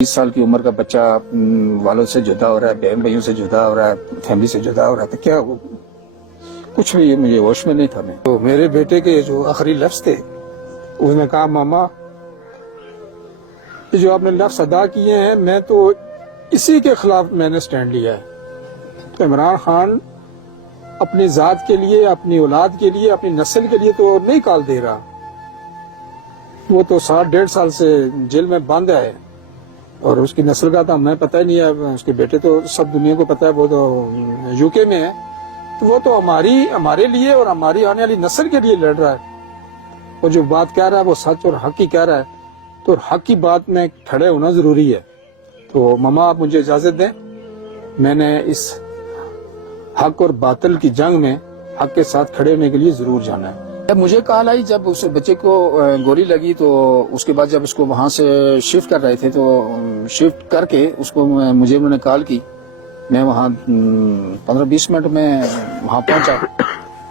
20 سال کی عمر کا بچہ والد سے جدا ہو رہا ہے، بہن بھائیوں سے جدا ہو رہا ہے، فیملی سے جدا ہو رہا ہے، تو کیا کچھ بھی مجھے ہوش میں نہیں تھا. میں تو میرے بیٹے کے جو آخری لفظ تھے، اس نے کہا ماما یہ جو آپ نے لفظ ادا کیے ہیں میں تو اسی کے خلاف میں نے سٹینڈ لیا ہے. تو عمران خان اپنی ذات کے لیے، اپنی اولاد کے لیے، اپنی نسل کے لیے تو نہیں کال دے رہا. وہ تو 1.5 سال سے جیل میں بند ہے، اور اس کی نسل کا تو ہمیں پتہ ہی نہیں ہے. اس کے بیٹے تو سب دنیا کو پتہ ہے، وہ تو یو کے میں ہے. تو وہ تو ہمارے لیے اور ہماری آنے والی نسل کے لیے لڑ رہا ہے. اور جو بات کہہ رہا ہے وہ سچ اور حق ہی کہہ رہا ہے. تو حق کی بات میں کھڑے ہونا ضروری ہے. تو ماما آپ مجھے اجازت دیں، میں نے اس حق اور باطل کی جنگ میں حق کے ساتھ کھڑے ہونے کے لیے ضرور جانا ہے. جب مجھے کال آئی، جب اس بچے کو گولی لگی، تو اس کے بعد جب اس کو وہاں سے شفٹ کر رہے تھے، تو شفٹ کر کے اس کو مجھے انہوں نے کال کی. میں وہاں 15-20 منٹ میں وہاں پہنچا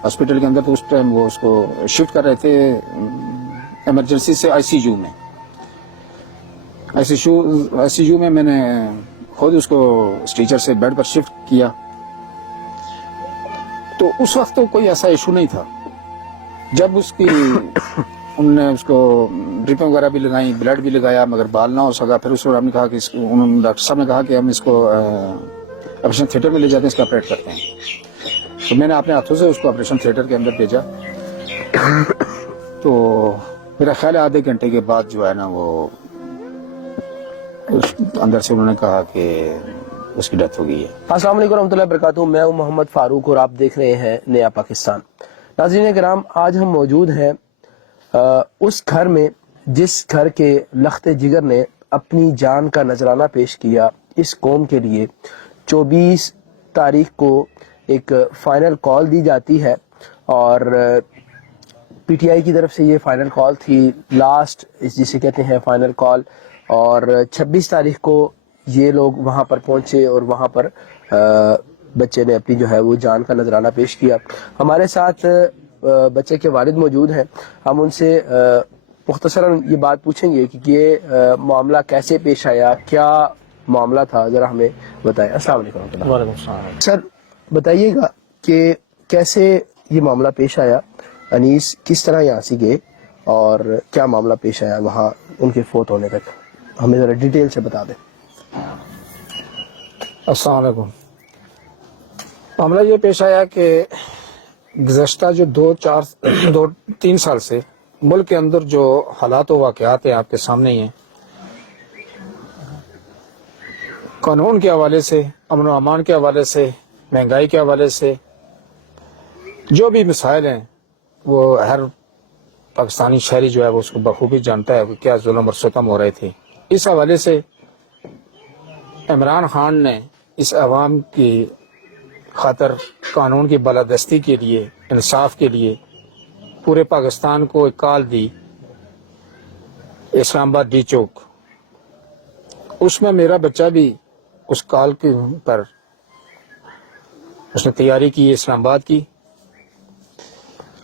ہاسپٹل کے اندر. تو اس ٹائم وہ اس کو شفٹ کر رہے تھے ایمرجنسی سے آئی سی یو میں. آئی سی یو میں نے خود اس کو اسٹریچر سے بیڈ پر شفٹ کیا. تو اس وقت تو کوئی ایسا ایشو نہیں تھا. جب اس کی انہوں نے اس کو ڈرپیں وغیرہ بھی لگائیں، بلڈ بھی لگایا، مگر بال نہ ہو سکا. پھر اس وقت ہم نے کہا کہ انہوں نے ڈاکٹر صاحب نے کہا کہ ہم اس کو آپریشن تھیٹر میں لے جاتے ہیں، اس کا آپریٹ کرتے ہیں. تو میں نے اپنے ہاتھوں سے اس کو آپریشن تھیٹر کے اندر بھیجا. تو میرا خیال ہے آدھے گھنٹے کے بعد جو ہے نا وہ اندر سے انہوں نے کہا کہ اس کی ڈیتھ ہو گئی ہے. السلام علیکم ورحمۃ اللہ وبرکاتہ. میں ہوں محمد فاروق اور آپ دیکھ رہے ہیں نیا پاکستان. ناظرین کرام، آج ہم موجود ہیں اس گھر میں جس گھر کے لخت جگر نے اپنی جان کا نذرانہ پیش کیا اس قوم کے لیے. 24 تاریخ کو ایک فائنل کال دی جاتی ہے، اور پی ٹی آئی کی طرف سے یہ فائنل کال تھی، لاسٹ جسے کہتے ہیں فائنل کال. اور 26 تاریخ کو یہ لوگ وہاں پر پہنچے اور وہاں پر بچے نے اپنی جو ہے وہ جان کا نذرانہ پیش کیا. ہمارے ساتھ بچے کے والد موجود ہیں. ہم ان سے مختصراً یہ بات پوچھیں گے کہ یہ معاملہ کیسے پیش آیا، کیا معاملہ تھا، ذرا ہمیں بتائیں. السلام علیکم. وعلیکم السلام. سر بتائیے گا کہ کیسے یہ معاملہ پیش آیا، انیس کس طرح یہاں سے گئے اور کیا معاملہ پیش آیا وہاں ان کے فوت ہونے تک، ہمیں ذرا ڈیٹیل سے بتا دیں. السلام علیکم. معاملہ یہ پیش آیا کہ گزشتہ جو 2-3 سال سے ملک کے اندر جو حالات و واقعات ہیں آپ کے سامنے ہی ہیں. قانون کے حوالے سے، امن و امان کے حوالے سے، مہنگائی کے حوالے سے جو بھی مسائل ہیں وہ ہر پاکستانی شہری جو ہے وہ اس کو بخوبی جانتا ہے کہ کیا ظلم اور ستم ہو رہے تھے. اس حوالے سے عمران خان نے اس عوام کی خاطر قانون کی بالادستی کے لیے، انصاف کے لیے پورے پاکستان کو ایک کال دی، اسلام آباد ڈی چوک. اس میں میرا بچہ بھی اس کال کے پر اس نے تیاری کی اسلام آباد کی.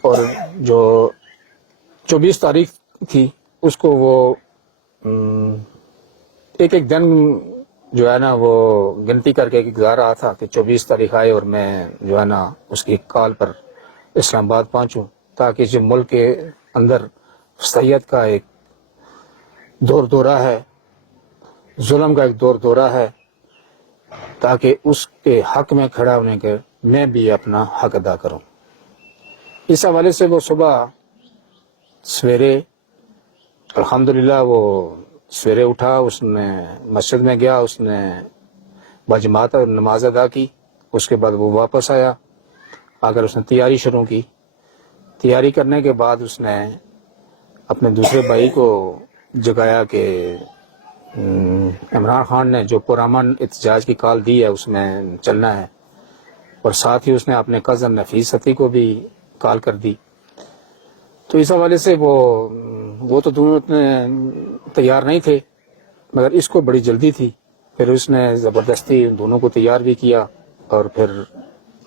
اور جو 24 تاریخ تھی اس کو وہ ایک دن جو ہے نا وہ گنتی کر کے گزار رہا تھا کہ 24 تاریخ آئے اور میں جو ہے نا اس کی کال پر اسلام آباد پہنچوں، تاکہ جو ملک کے اندر فسیت کا ایک دورہ ہے، ظلم کا ایک دورہ ہے، تاکہ اس کے حق میں کھڑا ہونے کے میں بھی اپنا حق ادا کروں. اس حوالے سے وہ صبح سویرے الحمدللہ وہ سویرے اٹھا، اس نے مسجد میں گیا، اس نے بجماعت نماز ادا کی. اس کے بعد وہ واپس آیا، اگر اس نے تیاری شروع کی. تیاری کرنے کے بعد اس نے اپنے دوسرے بھائی کو جگایا کہ عمران خان نے جو پرامن احتجاج کی کال دی ہے اس میں چلنا ہے. اور ساتھ ہی اس نے اپنے کزن نفیس ستی کو بھی کال کر دی. تو اس حوالے سے وہ تو دونوں اتنے تیار نہیں تھے، مگر اس کو بڑی جلدی تھی. پھر اس نے زبردستی دونوں کو تیار بھی کیا، اور پھر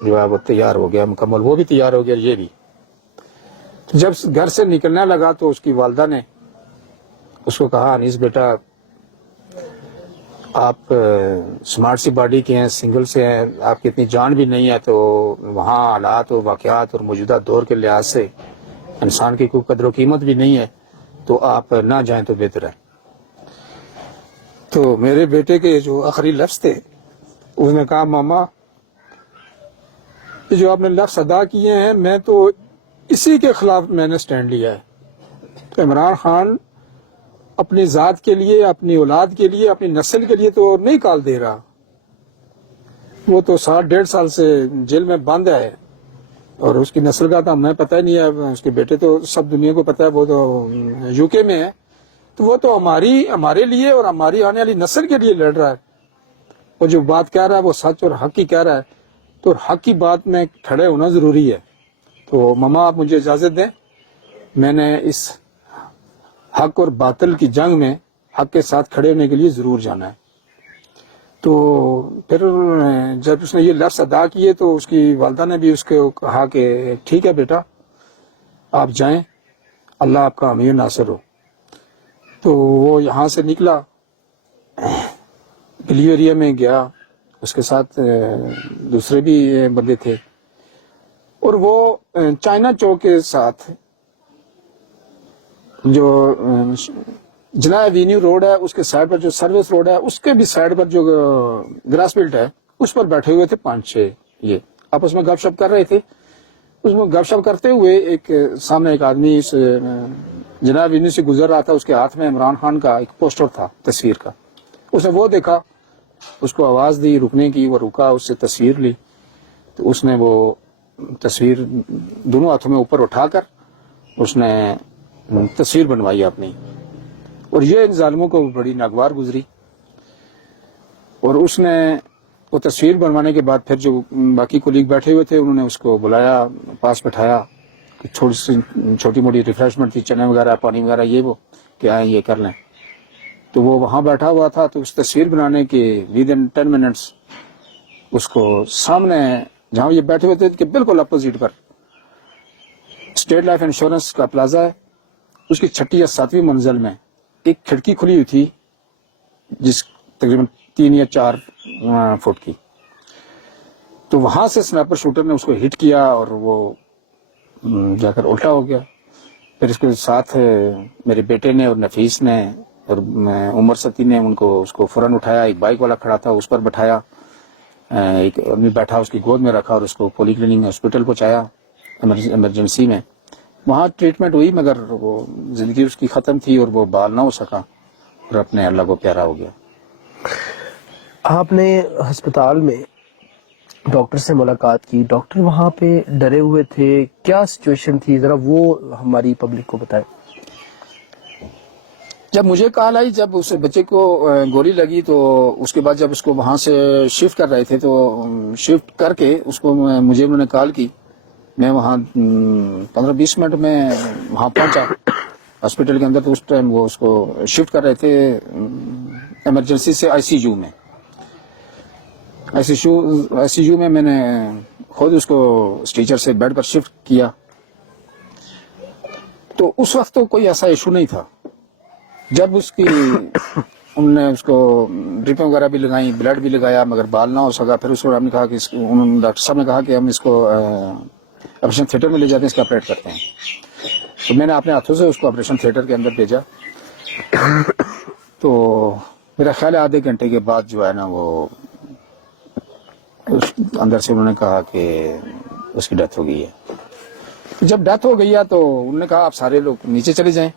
جو ہے وہ تیار ہو گیا مکمل، وہ بھی تیار ہو گیا یہ بھی. جب گھر سے نکلنے لگا تو اس کی والدہ نے اس کو کہا انیس بیٹا آپ سمارٹ سی باڈی کے ہیں, سنگل سے ہیں, آپ کی اتنی جان بھی نہیں ہے, تو وہاں حالات و واقعات اور موجودہ دور کے لحاظ سے انسان کی کوئی قدر و قیمت بھی نہیں ہے, تو آپ نہ جائیں تو بہتر ہے. تو میرے بیٹے کے جو آخری لفظ تھے, اس نے کہا ماما یہ جو آپ نے لفظ ادا کیے ہیں میں تو اسی کے خلاف میں نے سٹینڈ لیا ہے. تو عمران خان اپنی ذات کے لیے, اپنی اولاد کے لیے, اپنی نسل کے لیے تو نہیں کال دے رہا. وہ تو 1.5 سال سے جیل میں بند ہے, اور اس کی نسل کا تو ہمیں پتہ ہی نہیں ہے. اس کے بیٹے تو سب دنیا کو پتہ ہے, وہ تو UK میں ہے. تو وہ تو ہمارے لیے اور ہماری آنے والی نسل کے لیے لڑ رہا ہے. وہ جو بات کہہ رہا ہے وہ سچ اور حق ہی کہہ رہا ہے, تو حق کی بات میں کھڑے ہونا ضروری ہے. تو ماما آپ مجھے اجازت دیں, میں نے اس حق اور باطل کی جنگ میں حق کے ساتھ کھڑے ہونے کے لیے ضرور جانا ہے. تو پھر جب اس نے یہ لفظ ادا کیے تو اس کی والدہ نے بھی اس کو کہا کہ ٹھیک ہے بیٹا آپ جائیں, اللہ آپ کا حامی و ناصر ہو. تو وہ یہاں سے نکلا, بلیو ایریا میں گیا, اس کے ساتھ دوسرے بھی بندے تھے, اور وہ چائنا چوک کے ساتھ جو جناح ایوینیو روڈ ہے اس کے سائڈ پر جو سروس روڈ ہے اس کے بھی سائڈ پر جو گراس بیلٹ ہے اس پر بیٹھے ہوئے تھے 5-6, یہ آپس میں گپ شپ کر رہے تھے. اس میں گپ شپ کرتے ہوئے ایک سامنے ایک آدمی اس جناح ایوینیو سے گزر رہا تھا, اس کے ہاتھ میں عمران خان کا ایک پوسٹر تھا تصویر کا. اس نے وہ دیکھا, اس کو آواز دی رکنے کی, وہ رکا, اس سے تصویر لی. تو اس نے وہ تصویر دونوں ہاتھوں میں اوپر اٹھا کر اس نے تصویر بنوائی اپنی, اور یہ ان ظالموں کو بڑی ناگوار گزری. اور اس نے وہ تصویر بنوانے کے بعد پھر جو باقی کولیگ بیٹھے ہوئے تھے انہوں نے اس کو بلایا, پاس بٹھایا, چھوٹی موٹی ریفریشمنٹ تھی, چنے وغیرہ, پانی وغیرہ, یہ وہ کہ آئیں یہ کر لیں. تو وہ وہاں بیٹھا ہوا تھا. تو اس تصویر بنانے کے ودن 10 منٹس اس کو سامنے جہاں یہ بیٹھے ہوئے تھے کہ بالکل اپوزٹ پر اسٹیٹ لائف انشورنس کا پلازا ہے, اس کی 6 یا 7ویں منزل میں ایک کھڑکی کھلی ہوئی تھی جس تقریباً 3 یا 4 فٹ کی. تو وہاں سے سنائپر شوٹر نے اس کو ہٹ کیا اور وہ جا کر الٹا ہو گیا. پھر اس کے ساتھ میرے بیٹے نے اور نفیس نے اور عمر ستی نے اس کو فوراً اٹھایا. ایک بائک والا کھڑا تھا اس پر بٹھایا, ایک آدمی بیٹھا اس کی گود میں رکھا اور اس کو پولی کلینک ہاسپٹل پہنچایا ایمرجنسی میں. وہاں ٹریٹمنٹ ہوئی مگر وہ زندگی اس کی ختم تھی اور وہ بال نہ ہو سکا اور اپنے اللہ کو پیارا ہو گیا. آپ نے ہسپتال میں ڈاکٹر سے ملاقات کی, ڈاکٹر وہاں پہ ڈرے ہوئے تھے, کیا سچویشن تھی, ذرا وہ ہماری پبلک کو بتائیں. جب مجھے کال آئی, جب اس بچے کو گولی لگی تو اس کے بعد جب اس کو وہاں سے شفٹ کر رہے تھے تو شفٹ کر کے اس کو مجھے انہوں نے کال کی. میں وہاں 15-20 منٹ میں وہاں پہنچا ہاسپٹل کے اندر. تو اس ٹائم وہ اس کو شفٹ کر رہے تھے ایمرجنسی سے ICU میں. ICU میں نے خود اس کو اسٹیچر سے بیڈ پر شفٹ کیا. تو اس وقت تو کوئی ایسا ایشو نہیں تھا. جب اس کی انہوں نے اس کو ڈرپیں وغیرہ بھی لگائیں, بلڈ بھی لگایا مگر بال نہ ہو سکا. پھر اس کو ہم نے کہا کہ ڈاکٹر صاحب نے کہا کہ ہم اس کو آپریشن تھیٹر میں لے جاتے ہیں, اس کا آپریٹ کرتے ہیں. تو میں نے اپنے ہاتھوں سے اس کو آپریشن تھیٹر کے اندر بھیجا. تو میرا خیال ہے آدھے گھنٹے کے بعد جو ہے نا وہ اندر سے انہوں نے کہا کہ اس کی ڈیتھ ہو گئی ہے. جب ڈیتھ ہو گئی ہے تو انہوں نے کہا آپ سارے لوگ نیچے چلے جائیں,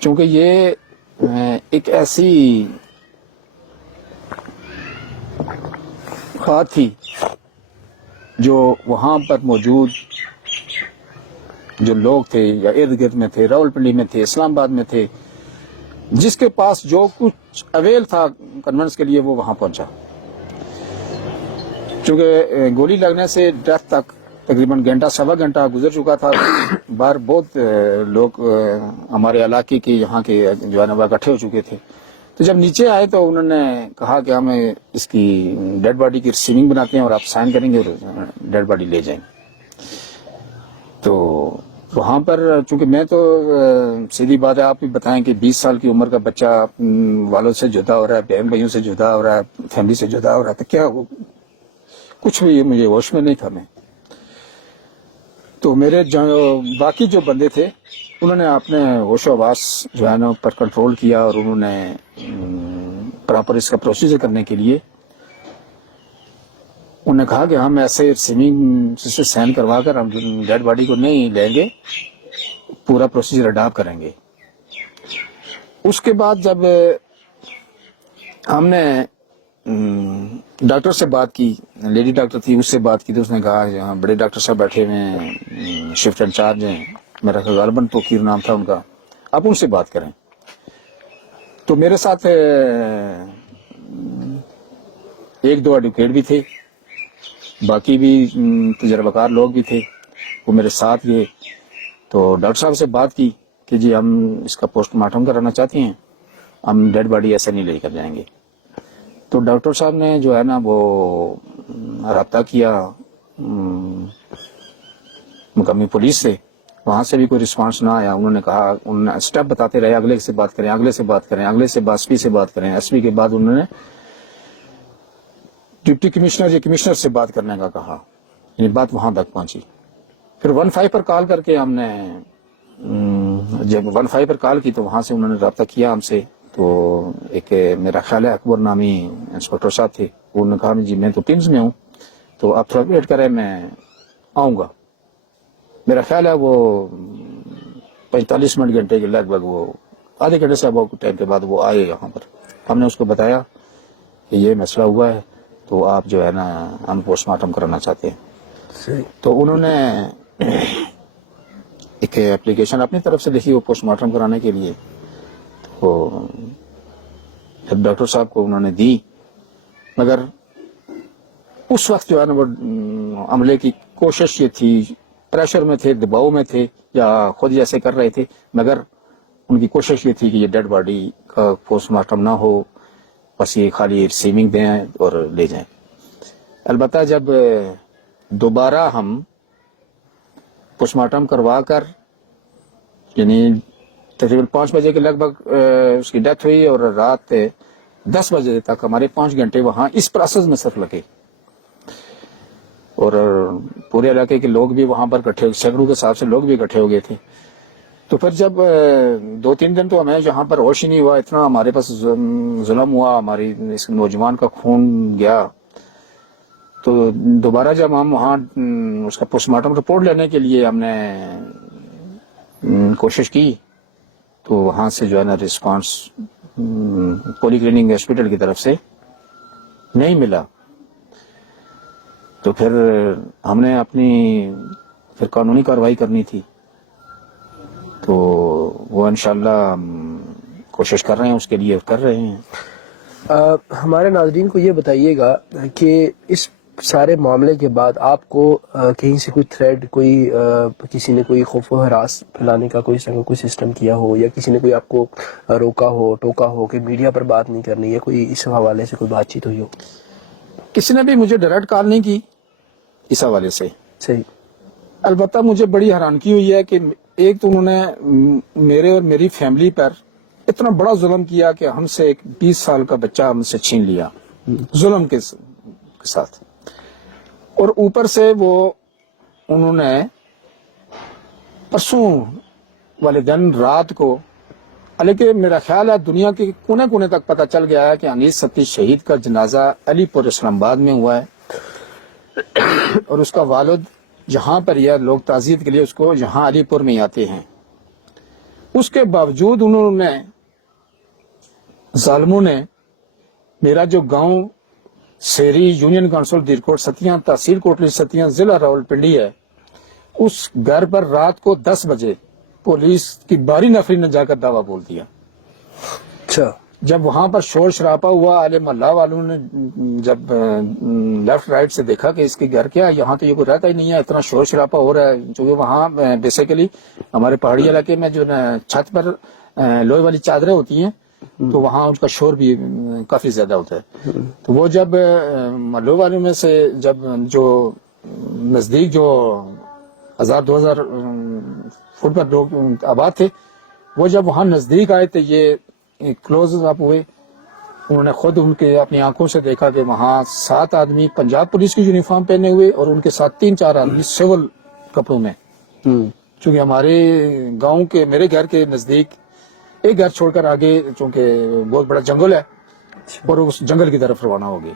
چونکہ یہ ایک ایسی بات تھی جو وہاں پر موجود جو لوگ تھے یا ارد گرد میں تھے, راولپنڈی میں تھے, اسلام آباد میں تھے, جس کے پاس جو کچھ اویل تھا کنونس کے لیے وہ وہاں پہنچا. چونکہ گولی لگنے سے ڈیتھ تک تقریباً گھنٹہ سوا گھنٹہ گزر چکا تھا. باہر بہت لوگ ہمارے علاقے کے یہاں کے جو ہے نا وہ اکٹھے ہو چکے تھے. تو جب نیچے آئے تو انہوں نے کہا کہ ہم اس کی ڈیڈ باڈی کی ریسیونگ بناتے ہیں اور آپ سائن کریں گے اور ڈیڈ باڈی لے جائیں. تو وہاں پر چونکہ میں تو سیدھی بات ہے آپ بھی بتائیں کہ 20 سال کی عمر کا بچہ والد سے جدا ہو رہا ہے، بہن بھائیوں سے جدا ہو رہا ہے، فیملی سے جدا ہو رہا ہے، تو کیا کچھ بھی مجھے ہوش میں نہیں تھا میں. تو میرے باقی جو بندے تھے انہوں نے اپنے ہوش و حواس جو ہے نا پر کنٹرول کیا، اور انہوں نے پراپر اس کا پروسیجر کرنے کے لیے انہوں نے کہا کہ ہم ایسے سیمنگ سے سین کروا کر ہم ڈیڈ باڈی کو نہیں لیں گے، پورا پروسیجر اڈاپٹ کریں گے. اس کے بعد جب ہم نے ڈاکٹر سے بات کی، لیڈی ڈاکٹر تھی، اس سے بات کی تو اس نے کہا یہاں بڑے ڈاکٹر صاحب بیٹھے ہوئے ہیں، شفٹ انچارج ہیں، میرا غالباً توقیر نام تھا ان کا، آپ ان سے بات کریں. تو میرے ساتھ ایک دو ایڈوکیٹ بھی تھے، باقی بھی تجربہ کار لوگ بھی تھے، وہ میرے ساتھ گئے. تو ڈاکٹر صاحب سے بات کی کہ جی ہم اس کا پوسٹ مارٹم کرانا چاہتے ہیں، ہم ڈیڈ باڈی ایسے نہیں لے کر جائیں گے. تو ڈاکٹر صاحب نے جو ہے نا وہ رابطہ کیا مقامی پولیس سے، وہاں سے بھی کوئی رسپانس نہ آیا. انہوں نے کہا، انہوں نے اسٹیپ بتاتے رہے، اگلے سے بات کریں، اگلے سے بات کریں، اگلے سے ایس پی سے بات کریں. ایس پی کے بعد انہوں نے ڈپٹی کمشنر یا کمشنر سے بات کرنے کا کہا. یہ بات وہاں تک پہنچی. پھر 15 پر کال کر کے ہم نے جب 15 پر کال کی تو وہاں سے انہوں نے رابطہ کیا ہم سے. تو ایک میرا خیال ہے اکبر نامی انسپکٹر صاحب تھے، انہوں نے کہا جی میں تو ٹیمز میں ہوں، تو آپ تھوڑا ویٹ کریں، میں آؤں گا. میرا خیال ہے وہ 45 منٹ گھنٹے کے لگ بھگ، وہ آدھے گھنٹے سے ابو ٹائم کے بعد وہ آئے یہاں پر. ہم نے اس کو بتایا کہ یہ مسئلہ ہوا ہے، تو آپ جو ہے نا ہم پوسٹ مارٹم کرانا چاہتے ہیں. تو انہوں نے ایک اپلیکیشن اپنی طرف سے لکھی وہ پوسٹ مارٹم کرانے کے لیے. تو جب ڈاکٹر صاحب کو انہوں نے دی، مگر اس وقت جو ہے نا وہ عملے کی کوشش یہ تھی، پریشر میں تھے، دباؤ میں تھے، یا خود جیسے کر رہے تھے، مگر ان کی کوشش یہ تھی کہ یہ ڈیڈ باڈی کا پوسٹ مارٹم نہ ہو، بس یہ خالی سیمنگ دیں اور لے جائیں. البتہ جب دوبارہ ہم پوسٹ مارٹم کروا کر، یعنی تقریباً 5 بجے کے لگ بھگ اس کی ڈیتھ ہوئی، اور رات 10 بجے تک ہمارے 5 گھنٹے وہاں اس پروسیس میں صرف لگے، اور پورے علاقے کے لوگ بھی وہاں پر اکٹھے، سینکڑوں کے حساب سے لوگ بھی اکٹھے ہو گئے تھے. تو پھر جب 2-3 دن تو ہمیں یہاں پر ہوش ہی نہیں ہوا، اتنا ہمارے پاس ظلم ہوا، ہماری اس نوجوان کا خون گیا. تو دوبارہ جب ہم وہاں اس کا پوسٹ مارٹم رپورٹ لینے کے لیے ہم نے کوشش کی، تو وہاں سے جو ہے نا رسپانس پولی کلینک ہاسپٹل کی طرف سے نہیں ملا. تو پھر ہم نے اپنی پھر قانونی کارروائی کرنی تھی. تو وہ انشاءاللہ کوشش کر رہے ہیں، اس کے لیے کر رہے ہیں. ہمارے ناظرین کو یہ بتائیے گا کہ اس سارے معاملے کے بعد آپ کو کہیں سے کوئی تھریڈ، کوئی کسی نے کوئی خوف و ہراس پھیلانے کا کوئی سسٹم کیا ہو، یا کسی نے کوئی آپ کو روکا ہو، ٹوکا ہو کہ میڈیا پر بات نہیں کرنی، یا کوئی اس حوالے سے کوئی بات چیت ہوئی ہو؟ کسی نے بھی مجھے ڈائریکٹ کال نہیں کی اس حوالے سے. صحیح. البتہ مجھے بڑی حیرانگی ہوئی ہے کہ ایک تو انہوں نے میرے اور میری فیملی پر اتنا بڑا ظلم کیا کہ ہم سے ایک 20 سال کا بچہ ہم سے چھین لیا ظلم کے ساتھ، اور اوپر سے وہ انہوں نے پرسوں والے دن رات کو، لیکن میرا خیال ہے دنیا کے کونے کونے تک پتہ چل گیا ہے کہ انیس ستیش شہید کا جنازہ علی پور اسلام آباد میں ہوا ہے، اور اس کا والد جہاں پر یہ لوگ تعزیت کے لیے اس کو یہاں علی پور میں آتے ہیں. اس کے باوجود انہوں نے ظالموں نے میرا جو گاؤں سیری یونین کونسل دیرکوٹ ستیاں، تحصیل کوٹلی ستیاں، ضلع راولپنڈی ہے، اس گھر پر رات کو 10 بجے پولیس کی باری نفری نے جا کر دعویٰ بول دیا. اچھا. جب وہاں پر شور شرابہ ہوا، اہل محلہ والوں نے جب لیفٹ رائٹ سے دیکھا کہ اس کے گھر کیا، یہاں تو یہ کوئی رہتا ہی نہیں ہے، اتنا شور شرابہ ہو رہا ہے. چونکہ وہاں بیسیکلی ہمارے پہاڑی علاقے میں جو چھت پر لوہے والی چادریں ہوتی ہیں، تو وہاں ان کا شور بھی کافی زیادہ ہوتا ہے. تو وہ جب محلوں والوں میں سے جب جو نزدیک جو 1000-2000 فٹ پر لوگ آباد تھے. وہ جب وہاں نزدیک آئے تو یہ کلوز اپ ہوئے. انہوں نے خود ان کے اپنی آنکھوں سے دیکھا کہ وہاں 7 آدمی پنجاب پولیس کی یونیفارم پہنے ہوئے اور ان کے ساتھ 3-4 آدمی سول کپڑوں میں. چونکہ ہمارے گاؤں کے میرے گھر کے نزدیک ایک گھر چھوڑ کر آگے چونکہ بہت بڑا جنگل ہے اور اس جنگل کی طرف روانہ ہو گئے.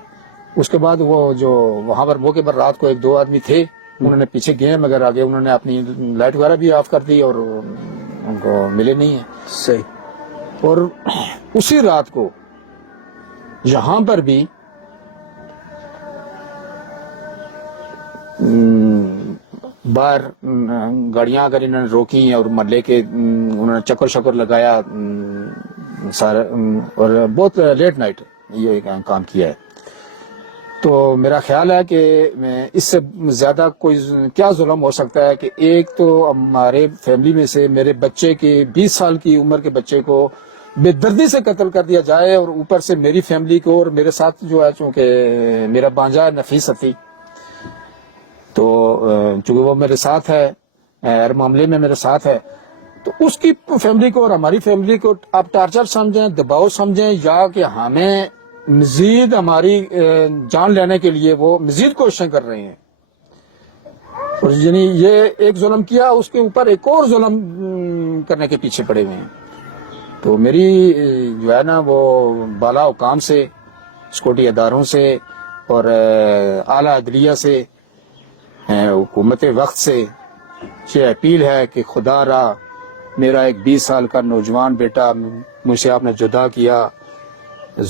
اس کے بعد وہ جو وہاں پر موقع پر رات کو 1-2 آدمی تھے انہوں نے پیچھے گئے مگر آگے انہوں نے اپنی لائٹ وغیرہ بھی آف کر دی اور ان کو ملے نہیں ہیں. صحیح. اور اسی رات کو یہاں پر بھی باہر گاڑیاں اگر انہوں نے روکی اور محلے کے انہوں نے چکر شکر لگایا سارا اور بہت لیٹ نائٹ یہ کام کیا ہے. تو میرا خیال ہے کہ اس سے زیادہ کوئی کیا ظلم ہو سکتا ہے کہ ایک تو ہمارے فیملی میں سے میرے بچے کے 20 سال کی عمر کے بچے کو بے دردی سے قتل کر دیا جائے اور اوپر سے میری فیملی کو اور میرے ساتھ جو ہے چونکہ میرا بانجا نفیس تھی تو چونکہ وہ میرے ساتھ ہے ہر معاملے میں میرے ساتھ ہے تو اس کی فیملی کو اور ہماری فیملی کو آپ ٹارچر سمجھیں دباؤ سمجھیں یا کہ ہمیں مزید ہماری جان لینے کے لیے وہ مزید کوششیں کر رہے ہیں. اور یعنی یہ ایک ظلم کیا اس کے اوپر ایک اور ظلم کرنے کے پیچھے پڑے ہوئے ہیں. تو میری جو ہے نا وہ بالا حکام سے سیکورٹی اداروں سے اور اعلیٰ عدلیہ سے حکومت وقت سے یہ اپیل ہے کہ خدا را میرا ایک 20 سال کا نوجوان بیٹا مجھ سے آپ نے جدا کیا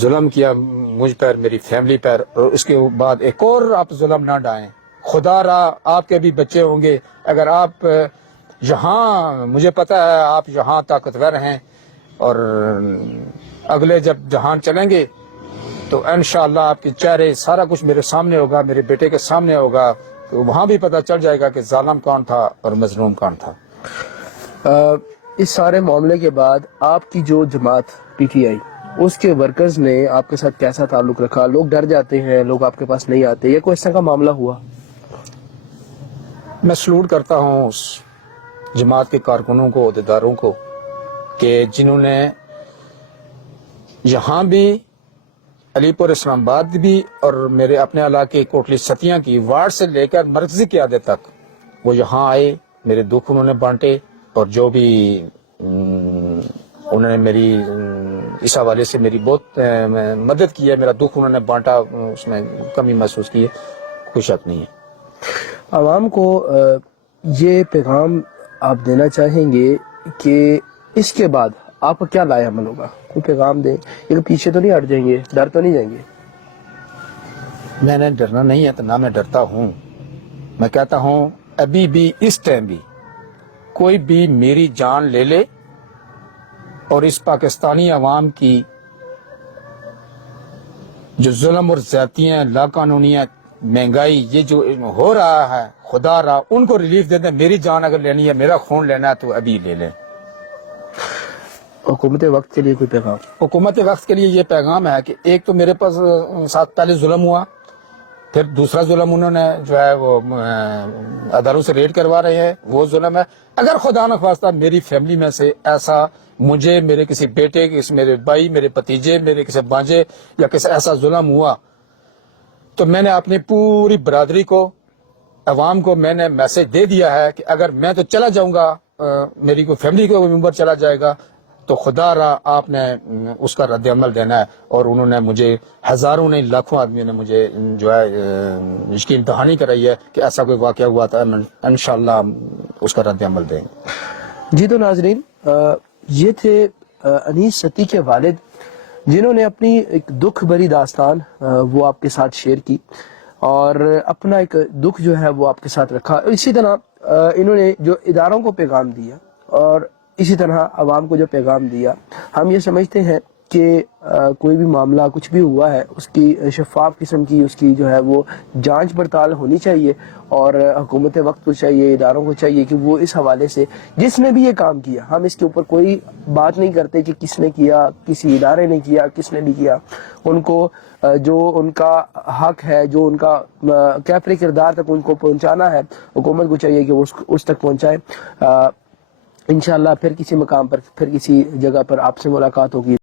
ظلم کیا مجھ پر میری فیملی پر اور اس کے بعد ایک اور آپ ظلم نہ ڈائیں. خدا را آپ کے بھی بچے ہوں گے اگر آپ یہاں مجھے پتا ہے آپ یہاں طاقتور ہیں اور اگلے جب جہان چلیں گے تو انشاءاللہ آپ کے چہرے سارا کچھ میرے سامنے ہوگا میرے بیٹے کے سامنے ہوگا تو وہاں بھی پتہ چل جائے گا کہ ظالم کون تھا اور مظلوم کون تھا. اس سارے معاملے کے بعد آپ کی جو جماعت پی ٹی آئی اس کے ورکرز نے آپ کے ساتھ کیسا تعلق رکھا؟ لوگ ڈر جاتے ہیں لوگ آپ کے پاس نہیں آتے یہ کوئی اس طرح کا معاملہ ہوا؟ میں سلوٹ کرتا ہوں اس جماعت کے کارکنوں کو عہدیداروں کو کہ جنہوں نے یہاں بھی علی پور اسلام آباد بھی اور میرے اپنے علاقے کوٹلی ستیاں کی وارڈ سے لے کر مرکزی قیادت تک وہ یہاں آئے میرے دکھ انہوں نے بانٹے اور جو بھی انہوں نے میری اس حوالے سے میری بہت مدد کی ہے میرا دکھ انہوں نے بانٹا اس میں کمی محسوس کی ہے کوئی شک نہیں ہے. عوام کو یہ پیغام آپ دینا چاہیں گے کہ اس کے بعد آپ کا کیا لائے عمل ہوگا؟ کوئی پیغام دیں یہ پیچھے تو نہیں ہٹ جائیں گے ڈر تو نہیں جائیں گے؟ میں نے ڈرنا نہیں ہے تو نہ میں ڈرتا ہوں. میں کہتا ہوں ابھی بھی اس ٹائم بھی کوئی بھی میری جان لے لے اور اس پاکستانی عوام کی جو ظلم اور زیادتیاں لا قانونیت مہنگائی یہ جو ہو رہا ہے خدا را ان کو ریلیف دے دیں. میری جان اگر لینی ہے میرا خون لینا ہے تو ابھی لے لیں. حکومت وقت کے لیے کوئی پیغام؟ حکومت وقت کے لیے یہ پیغام ہے کہ ایک تو میرے پاس ساتھ پہلے ظلم ہوا پھر دوسرا ظلم انہوں نے جو ہے وہ اداروں سے ریڈ کروا رہے ہیں وہ ظلم ہے. اگر خدا نخواستہ میری فیملی میں سے ایسا مجھے میرے کسی بیٹے کسی میرے بھائی میرے بھتیجے میرے کسی بانجے یا کسی ایسا ظلم ہوا تو میں نے اپنی پوری برادری کو عوام کو میں نے میسج دے دیا ہے کہ اگر میں تو چلا جاؤں گا میری کوئی فیملی کو ممبر چلا جائے گا تو خدا را آپ نے اس کا رد عمل دینا ہے. اور انہوں نے مجھے ہزاروں نہیں لاکھوں آدمیوں نے مجھے جو ہے اس کی امتحانی کرائی ہے کہ ایسا کوئی واقعہ ہوا تھا انشاءاللہ اس کا رد عمل دیں گے. جی تو ناظرین یہ تھے انیس ستی کے والد جنہوں نے اپنی ایک دکھ بھری داستان وہ آپ کے ساتھ شیئر کی اور اپنا ایک دکھ جو ہے وہ آپ کے ساتھ رکھا. اسی طرح انہوں نے جو اداروں کو پیغام دیا اور اسی طرح عوام کو جو پیغام دیا ہم یہ سمجھتے ہیں کہ کوئی بھی معاملہ کچھ بھی ہوا ہے اس کی شفاف قسم کی اس کی جو ہے وہ جانچ پڑتال ہونی چاہیے اور حکومت وقت کو چاہیے اداروں کو چاہیے کہ وہ اس حوالے سے جس نے بھی یہ کام کیا ہم اس کے اوپر کوئی بات نہیں کرتے کہ کس نے کیا کسی ادارے نے کیا کس نے نہیں کیا ان کو جو ان کا حق ہے جو ان کا کیفری کردار تک ان کو پہنچانا ہے حکومت کو چاہیے کہ وہ اس تک پہنچائے. انشاءاللہ پھر کسی مقام پر، پھر کسی جگہ پر آپ سے ملاقات ہوگی.